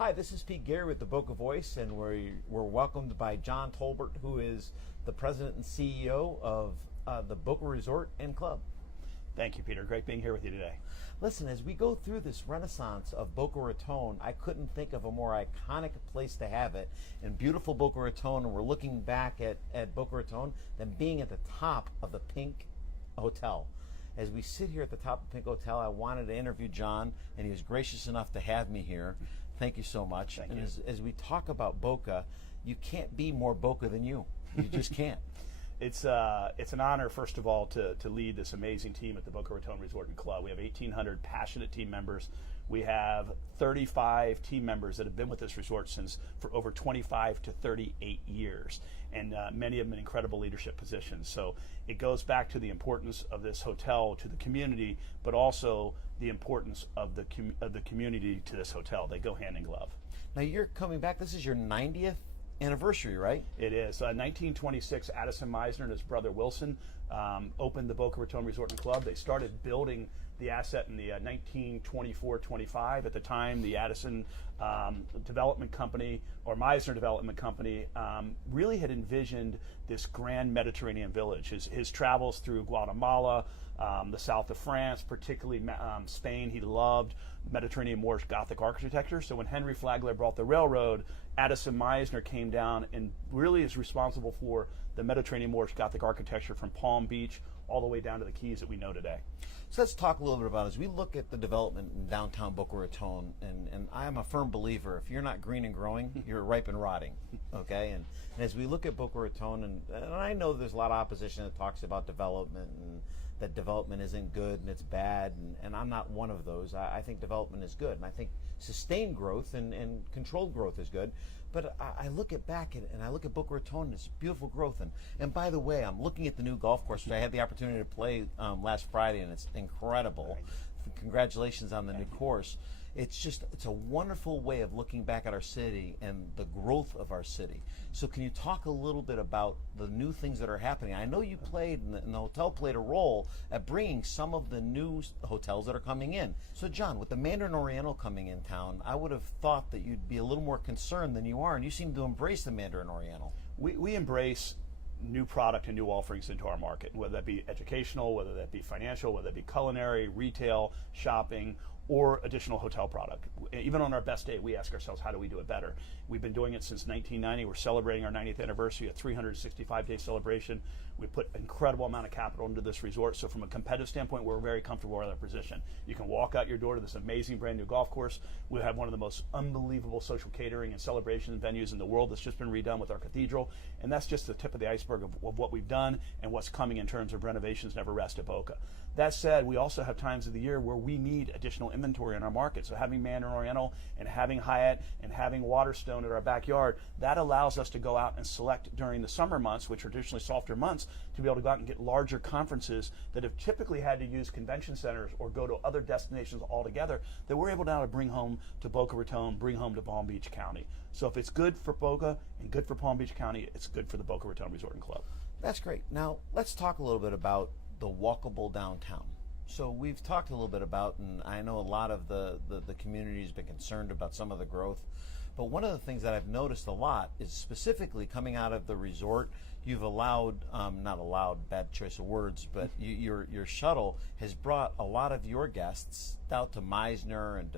Hi, this is Pete Gary with the Boca Voice, and we're welcomed by John Tolbert, who is the president and CEO of the Boca Resort and Club. Thank you, Peter. Great being here with you today. Listen, as we go through this renaissance of Boca Raton, I couldn't think of a more iconic place to have it in beautiful Boca Raton, and we're looking back at Boca Raton than being at the top of the Pink Hotel. As we sit here at the top of Pink Hotel, I wanted to interview John, and he was gracious enough to have me here. Thank you so much. Thank and you. As we talk about Boca, you can't be more Boca than you. You just can't. It's an honor, first of all, to lead this amazing team at the Boca Raton Resort and Club. We have 1,800 passionate team members. We have 35 team members that have been with this resort for over 25 to 38 years, and many of them in incredible leadership positions. So it goes back to the importance of this hotel to the community, but also the importance of the community to this hotel. They go hand in glove. Now you're coming back. This is your 90th anniversary, right? It is. 1926, Addison Meisner and his brother Wilson opened the Boca Raton Resort and Club. They started building the asset in the 1924-25. At the time, the Addison Development Company, or Meisner Development Company, really had envisioned this grand Mediterranean village. His travels through Guatemala, the south of France, particularly Spain, he loved Mediterranean Moorish Gothic architecture. So when Henry Flagler brought the railroad, Addison Meisner came down and really is responsible for the Mediterranean Moorish Gothic architecture from Palm Beach all the way down to the Keys that we know today. So let's talk a little bit about, as we look at the development in downtown Boca Raton, and I am a firm believer, if you're not green and growing, you're ripe and rotting, okay? And as we look at Boca Raton, and I know there's a lot of opposition that talks about development, and that development isn't good and it's bad, and I'm not one of those. I think development is good, and I think sustained growth and controlled growth is good. But I look back and I look at Boca Raton, and it's beautiful growth. And by the way, I'm looking at the new golf course, which I had the opportunity to play last Friday, and it's incredible. Congratulations on the new course. It's a wonderful way of looking back at our city and the growth of our city. So can you talk a little bit about the new things that are happening? I know you played, and the hotel played a role at bringing some of the new hotels that are coming in. So John, with the Mandarin Oriental coming in town, I would have thought that you'd be a little more concerned than you are, and you seem to embrace the Mandarin Oriental. We embrace new product and new offerings into our market, whether that be educational, whether that be financial, whether that be culinary, retail, shopping, or additional hotel product. Even on our best day, we ask ourselves, how do we do it better? We've been doing it since 1990. We're celebrating our 90th anniversary, a 365-day celebration. We put an incredible amount of capital into this resort. So from a competitive standpoint, we're very comfortable with our position. You can walk out your door to this amazing brand new golf course. We have one of the most unbelievable social catering and celebration venues in the world that's just been redone with our cathedral. And that's just the tip of the iceberg of what we've done and what's coming in terms of renovations. Never rest at Boca. That said, we also have times of the year where we need additional inventory in our market. So having Mandarin Oriental and having Hyatt and having Waterstone at our backyard, that allows us to go out and select during the summer months, which are traditionally softer months, to be able to go out and get larger conferences that have typically had to use convention centers or go to other destinations altogether, that we're able now to bring home to Boca Raton, bring home to Palm Beach County. So if it's good for Boca and good for Palm Beach County, it's good for the Boca Raton Resort and Club. That's great. Now let's talk a little bit about the walkable downtown. So we've talked a little bit about, and I know a lot of the community has been concerned about some of the growth, but one of the things that I've noticed a lot is specifically coming out of the resort, you've allowed, not allowed, bad choice of words, but your shuttle has brought a lot of your guests out to Meisner and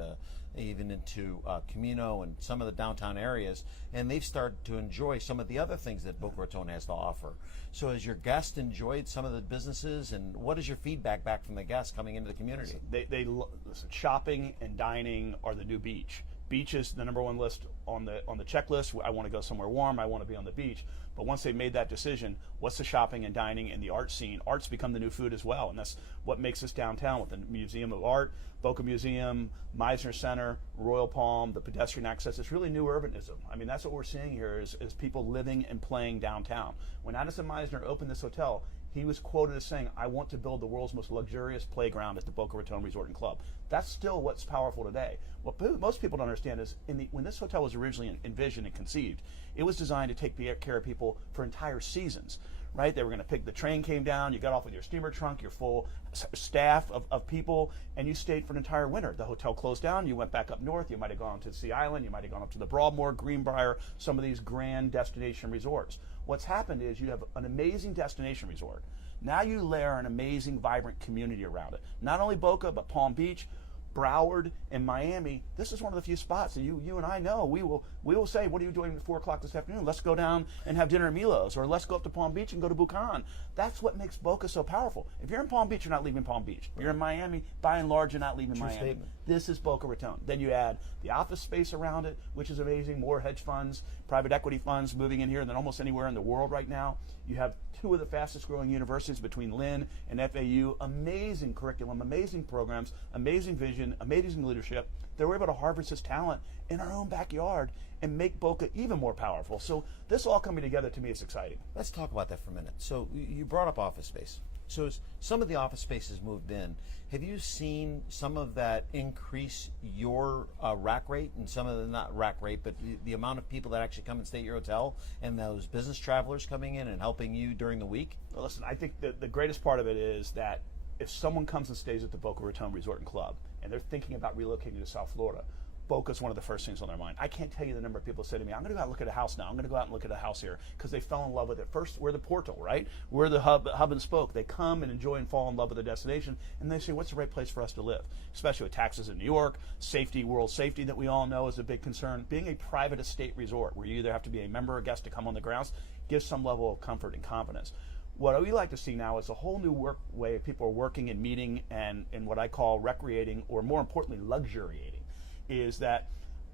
even into Camino and some of the downtown areas, and they've started to enjoy some of the other things that Boca Raton has to offer. So has your guests enjoyed some of the businesses, and what is your feedback back from the guests coming into the community? Listen, shopping and dining are the new beach. Beach is the number one list on the checklist. I want to go somewhere warm. I want to be on the beach. But once they've made that decision, what's the shopping and dining and the art scene? Art's become the new food as well, and that's what makes us downtown with the Museum of Art, Boca Museum, Meisner Center, Royal Palm, the pedestrian access. It's really new urbanism. I mean, that's what we're seeing here is people living and playing downtown. When Addison Meisner opened this hotel, he was quoted as saying, "I want to build the world's most luxurious playground at the Boca Raton Resort and Club." That's still what's powerful today. What most people don't understand is when this hotel was originally envisioned and conceived, it was designed to take care of people for entire seasons. right? They were going to pick, the train came down, you got off with your steamer trunk, your full staff of people, and you stayed for an entire winter. The hotel closed down, you went back up north, you might have gone to Sea Island, you might have gone up to the Broadmoor, Greenbrier, some of these grand destination resorts. What's happened is you have an amazing destination resort. Now you layer an amazing, vibrant community around it. Not only Boca, but Palm Beach, Broward, and Miami. This is one of the few spots that you and I know. We will say, what are you doing at 4 o'clock this afternoon? Let's go down and have dinner at Milo's, or let's go up to Palm Beach and go to Boca. That's what makes Boca so powerful. If you're in Palm Beach, you're not leaving Palm Beach. If you're in Miami, by and large, you're not leaving True Miami. statement. This is Boca Raton. Then you add the office space around it, which is amazing. More hedge funds, private equity funds moving in here than almost anywhere in the world right now. You have 2 of the fastest growing universities between Lynn and FAU. Amazing curriculum, amazing programs, amazing vision, amazing leadership. They were able to harvest this talent in our own backyard and make Boca even more powerful. So this all coming together, to me, is exciting. Let's talk about that for a minute. So you brought up office space. So as some of the office spaces moved in, have you seen some of that increase your rack rate, and some of the, not rack rate, but the amount of people that actually come and stay at your hotel, and those business travelers coming in and helping you during the week? Well, listen, I think the greatest part of it is that if someone comes and stays at the Boca Raton Resort and Club and they're thinking about relocating to South Florida, Boca's one of the first things on their mind. I can't tell you the number of people say to me, I'm going to go out and look at a house now. I'm going to go out and look at a house here, because they fell in love with it. First, we're the portal, right? We're the hub and spoke. They come and enjoy and fall in love with the destination, and they say, what's the right place for us to live? Especially with taxes in New York, safety, world safety that we all know is a big concern. Being a private estate resort where you either have to be a member or guest to come on the grounds gives some level of comfort and confidence. What we like to see now is a whole new way people are working and meeting and what I call recreating, or more importantly, luxuriating, is that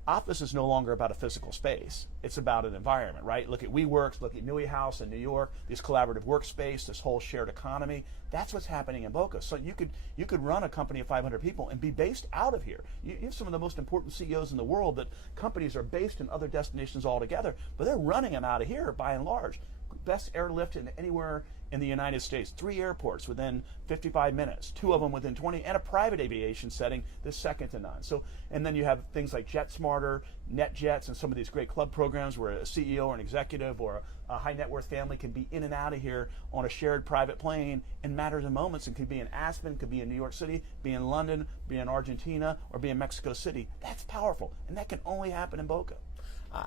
office is no longer about a physical space. It's about an environment, right? Look at WeWorks, look at Newey House in New York, this collaborative workspace, this whole shared economy. That's what's happening in Boca. So you could run a company of 500 people and be based out of here. You have some of the most important CEOs in the world that companies are based in other destinations altogether, but they're running them out of here by and large. Best airlift in anywhere in the United States. 3 airports within 55 minutes, 2 of them within 20, and a private aviation setting that's second to none. So, and then you have things like JetSmarter, NetJets, and some of these great club programs where a CEO or an executive or a high net worth family can be in and out of here on a shared private plane in matters of moments. It could be in Aspen, could be in New York City, be in London, be in Argentina, or be in Mexico City. That's powerful, and that can only happen in Boca.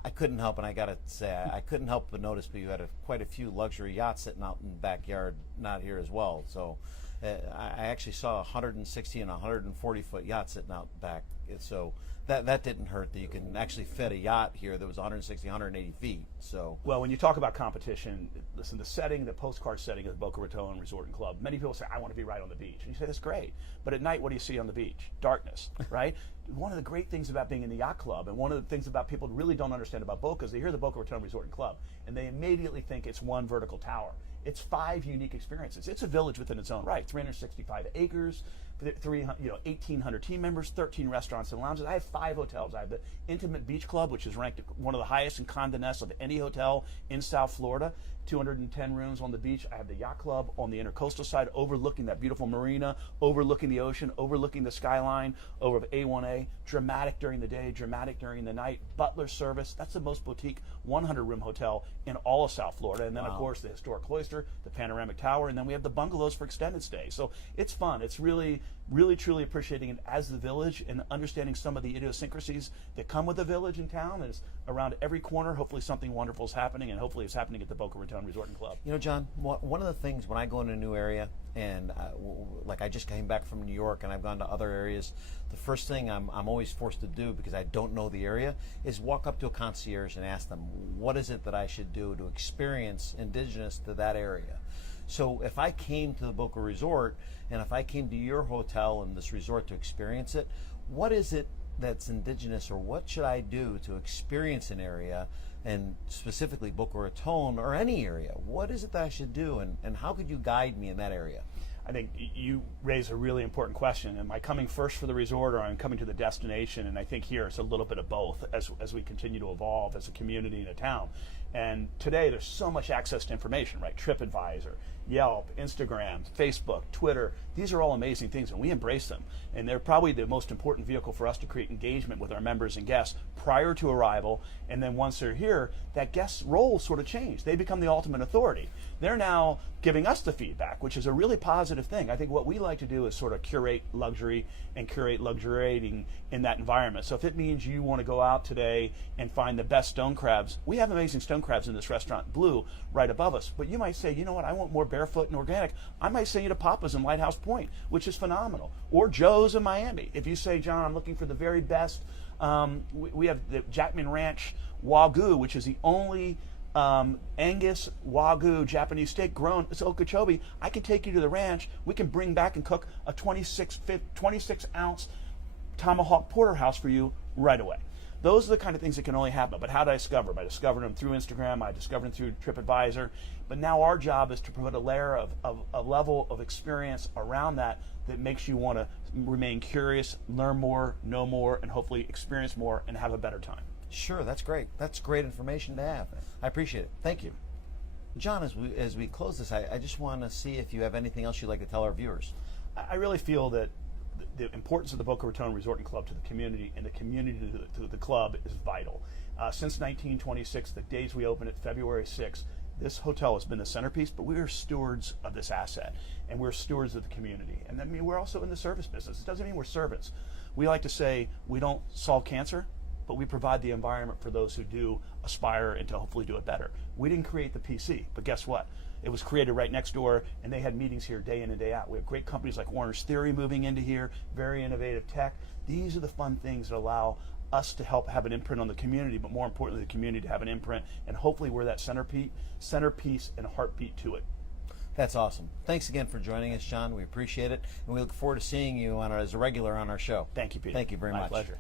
I couldn't help, and I got to say, I couldn't help but notice, but you had quite a few luxury yachts sitting out in the backyard, not here as well. So I actually saw 160 and 140-foot yachts sitting out back. So that didn't hurt, that you can actually fit a yacht here that was 160, 180 feet. So, well, when you talk about competition, listen, the setting, the postcard setting of the Boca Raton Resort and Club, many people say, I want to be right on the beach. And you say, that's great. But at night, what do you see on the beach? Darkness, right? One of the great things about being in the yacht club, and one of the things about people really don't understand about Boca, is they hear the Boca Raton Resort and Club, and they immediately think it's one vertical tower. It's 5 unique experiences. It's a village within its own right. 365 acres, 1,800 team members, 13 restaurants and lounges. I have 5 hotels. I have the Intimate Beach Club, which is ranked one of the highest in Condé Nast of any hotel in South Florida. 210 rooms on the beach. I have the Yacht Club on the intercoastal side, overlooking that beautiful marina, overlooking the ocean, overlooking the skyline over A1A. Dramatic during the day, dramatic during the night. Butler service. That's the most boutique 100-room hotel in all of South Florida. And then, of course, the historic cloister, the panoramic tower, and then we have the bungalows for extended stay. So it's fun. It's really, truly appreciating it as the village and understanding some of the idiosyncrasies that come with the village in town. And it's around every corner. Hopefully something wonderful is happening, and hopefully it's happening at the Boca Raton Resort and Club. You know, John, one of the things when I go into a new area, and like I just came back from New York and I've gone to other areas, the first thing I'm always forced to do, because I don't know the area, is walk up to a concierge and ask them, what is it that I should do to experience indigenous to that area? So if I came to the Boca Resort, and if I came to your hotel and this resort to experience it, what is it that's indigenous, or what should I do to experience an area, and specifically Boca Raton or any area? What is it that I should do, and how could you guide me in that area? I think you raise a really important question. Am I coming first for the resort, or am I coming to the destination? And I think here it's a little bit of both as we continue to evolve as a community and a town. And today there's so much access to information, right? TripAdvisor, Yelp, Instagram, Facebook, Twitter. These are all amazing things, and we embrace them. And they're probably the most important vehicle for us to create engagement with our members and guests prior to arrival. And then once they're here, that guest's roles sort of change. They become the ultimate authority. They're now giving us the feedback, which is a really positive thing. I think what we like to do is sort of curate luxury and curate luxuriating in that environment. So if it means you want to go out today and find the best stone crabs, we have amazing stone crabs in this restaurant, Blue, right above us. But you might say, you know what, I want more barefoot and organic. I might send you to Papa's in Lighthouse Point, which is phenomenal. Or Joe's in Miami. If you say, John, I'm looking for the very best, we have the Jackman Ranch Wagyu, which is the only Angus Wagyu Japanese steak grown. It's Okeechobee. I can take you to the ranch. We can bring back and cook a 26 ounce tomahawk porterhouse for you right away. Those are the kind of things that can only happen. But how did I discover? By discovering them through Instagram, I discovered them through TripAdvisor. But now our job is to put a layer of a level of experience around that makes you want to remain curious, learn more, know more, and hopefully experience more and have a better time. Sure, that's great. That's great information to have. I appreciate it. Thank you. John, as we close this, I just want to see if you have anything else you'd like to tell our viewers. I really feel that the importance of the Boca Raton Resort and Club to the community and the community to the club is vital. Since 1926, the days we opened it, February 6th, this hotel has been the centerpiece, but we are stewards of this asset, and we're stewards of the community. And I mean, we're also in the service business. It doesn't mean we're servants. We like to say we don't solve cancer, but we provide the environment for those who do aspire and to hopefully do it better. We didn't create the PC, but guess what? It was created right next door, and they had meetings here day in and day out. We have great companies like Warner's Theory moving into here, very innovative tech. These are the fun things that allow us to help have an imprint on the community, but more importantly, the community to have an imprint, and hopefully we're that centerpiece and heartbeat to it. That's awesome. Thanks again for joining us, John. We appreciate it, and we look forward to seeing you as a regular on our show. Thank you, Peter. Thank you very much. My pleasure.